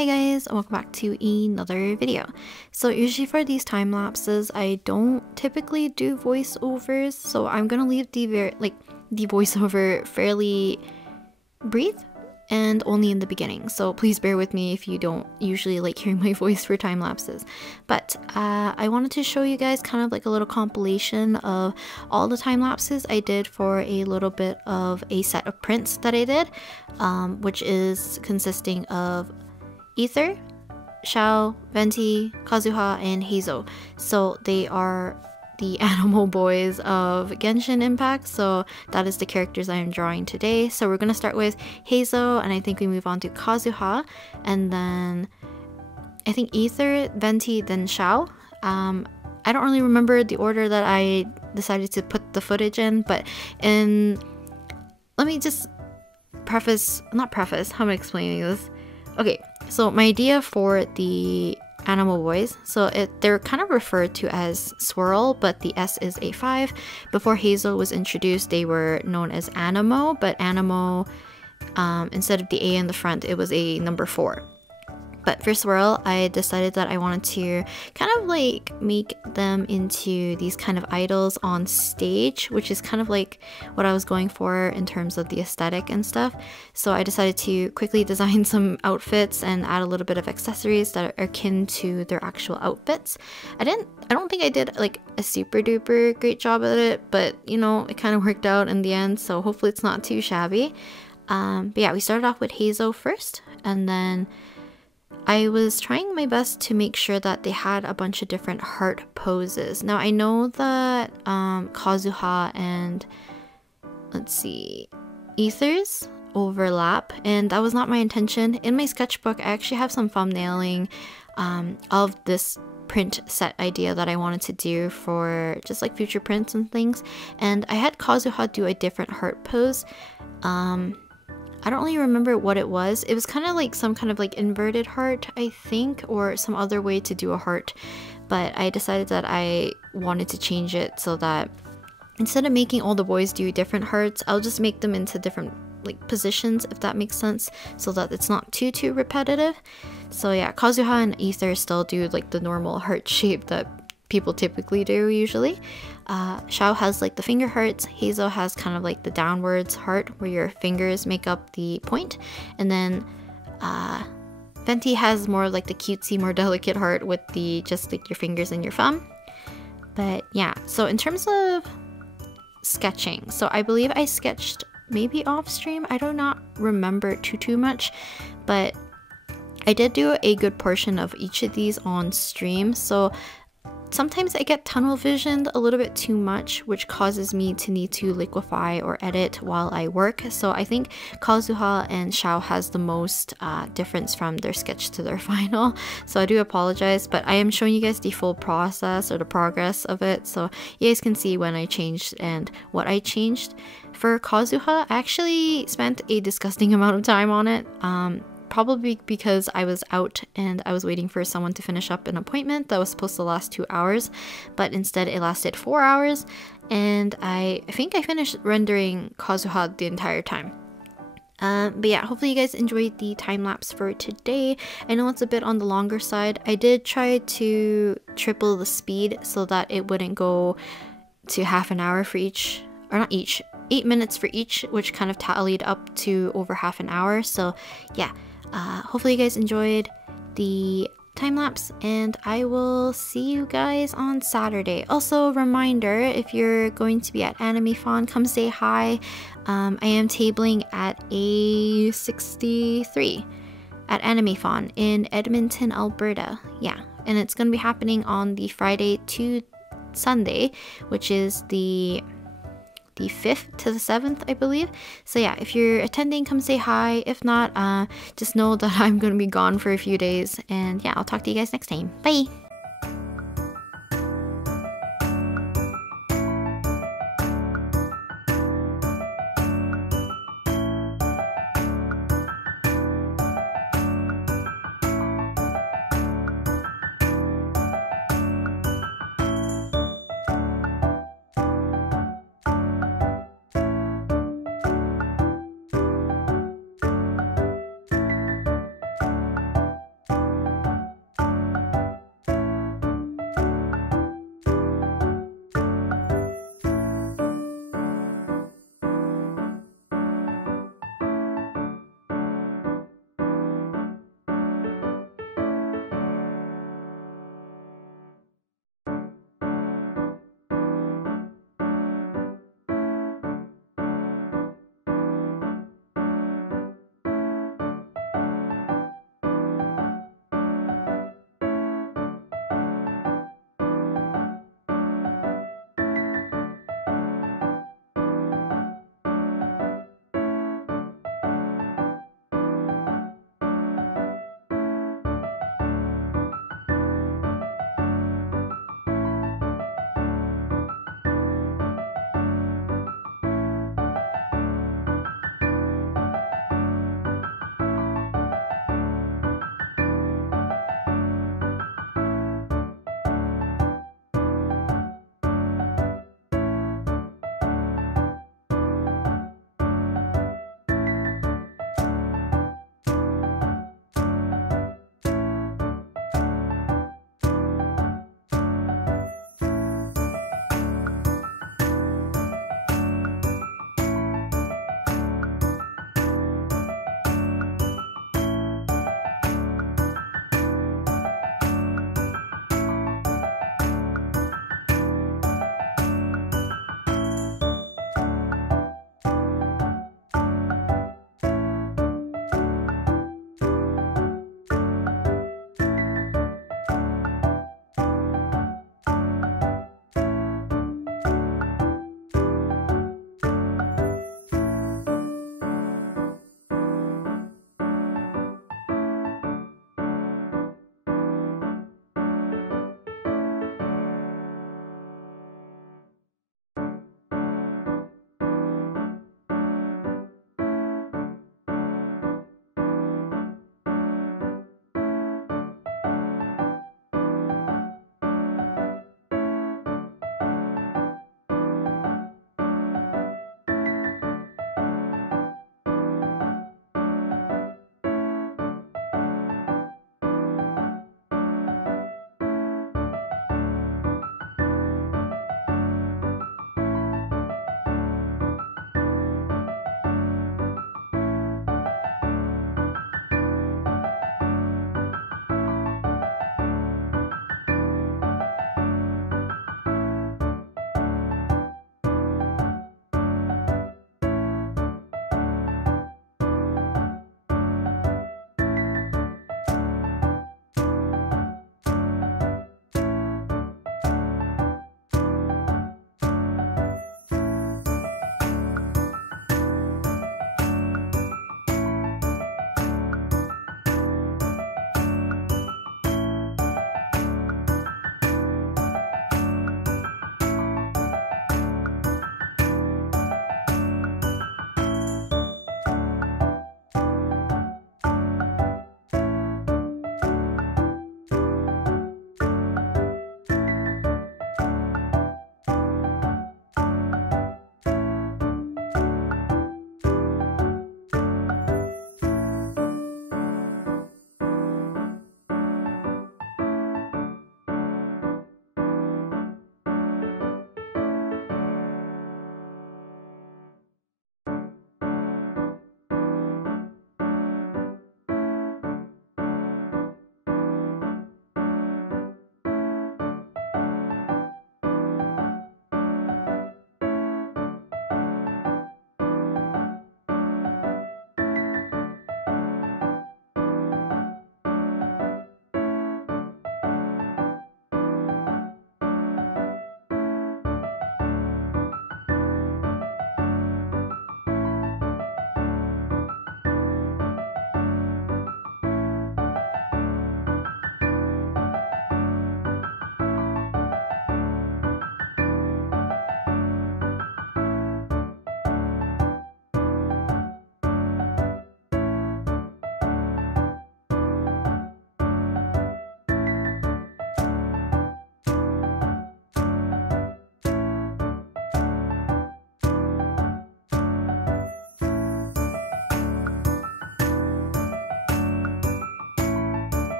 Hey guys, and welcome back to another video. So usually for these time lapses, I don't typically do voiceovers, so I'm gonna leave the voiceover fairly brief and only in the beginning. So please bear with me if you don't usually like hearing my voice for time lapses. But I wanted to show you guys kind of like a little compilation of all the time lapses I did for a little bit of a set of prints that I did, which is consisting of Ether, Xiao, Venti, Kazuha, and Heizo. So they are the animal boys of Genshin Impact, so that is the characters I am drawing today. So we're going to start with Heizo, and I think we move on to Kazuha, and then I think Ether, Venti, then Xiao. I don't really remember the order that I decided to put the footage in, but let me just how am I explaining this? Okay, so my idea for the animal boys, so they're kind of referred to as Swirl, but the S is a 5. Before Hazel was introduced, they were known as Animo, but Animo, instead of the A in the front, it was a number 4. But for Swirl, I decided that I wanted to kind of like make them into these kind of idols on stage, which is kind of like what I was going for in terms of the aesthetic and stuff. So I decided to quickly design some outfits and add a little bit of accessories that are akin to their actual outfits. I don't think I did like a super duper great job at it, but you know, it kind of worked out in the end, so hopefully it's not too shabby. But yeah, we started off with Heizo first, and then I was trying my best to make sure that they had a bunch of different heart poses. Now I know that Kazuha and Ether's overlap, and that was not my intention. In my sketchbook, I actually have some thumbnailing of this print set idea that I wanted to do for just like future prints and things, and I had Kazuha do a different heart pose. I don't really remember what it was. It was kind of like some kind of like inverted heart, I think, or some other way to do a heart. But I decided that I wanted to change it so that instead of making all the boys do different hearts, I'll just make them into different like positions, if that makes sense, so that it's not too repetitive. So yeah, Kazuha and Ether still do like the normal heart shape that people typically do usually. Xiao has like the finger hearts, Heizo has kind of like the downwards heart where your fingers make up the point, and then Venti has more like the cutesy, more delicate heart with the just like your fingers and your thumb. But yeah, so in terms of sketching, so I believe I sketched maybe off stream, I do not remember too much, but I did do a good portion of each of these on stream. So sometimes I get tunnel visioned a little bit too much, which causes me to need to liquefy or edit while I work. So I think Kazuha and Xiao has the most difference from their sketch to their final. So I do apologize, but I am showing you guys the full process or the progress of it, so you guys can see when I changed and what I changed. For Kazuha, I actually spent a disgusting amount of time on it. Probably because I was out and I was waiting for someone to finish up an appointment that was supposed to last 2 hours, but instead it lasted 4 hours, and I think I finished rendering Kazuha the entire time. But yeah, hopefully you guys enjoyed the time lapse for today. I know it's a bit on the longer side. I did try to triple the speed so that it wouldn't go to half an hour for each, or not each, 8 minutes for each, which kind of tallied up to over half an hour. So yeah, hopefully you guys enjoyed the time lapse, and I will see you guys on Saturday. Also, reminder, if you're going to be at Animethon, come say hi. I am tabling at A63 at Animethon in Edmonton, Alberta. Yeah, and it's going to be happening on the Friday to Sunday, which is the 5th to the 7th, I believe. So yeah, if you're attending, come say hi. If not, just know that I'm gonna be gone for a few days, and yeah, I'll talk to you guys next time. Bye!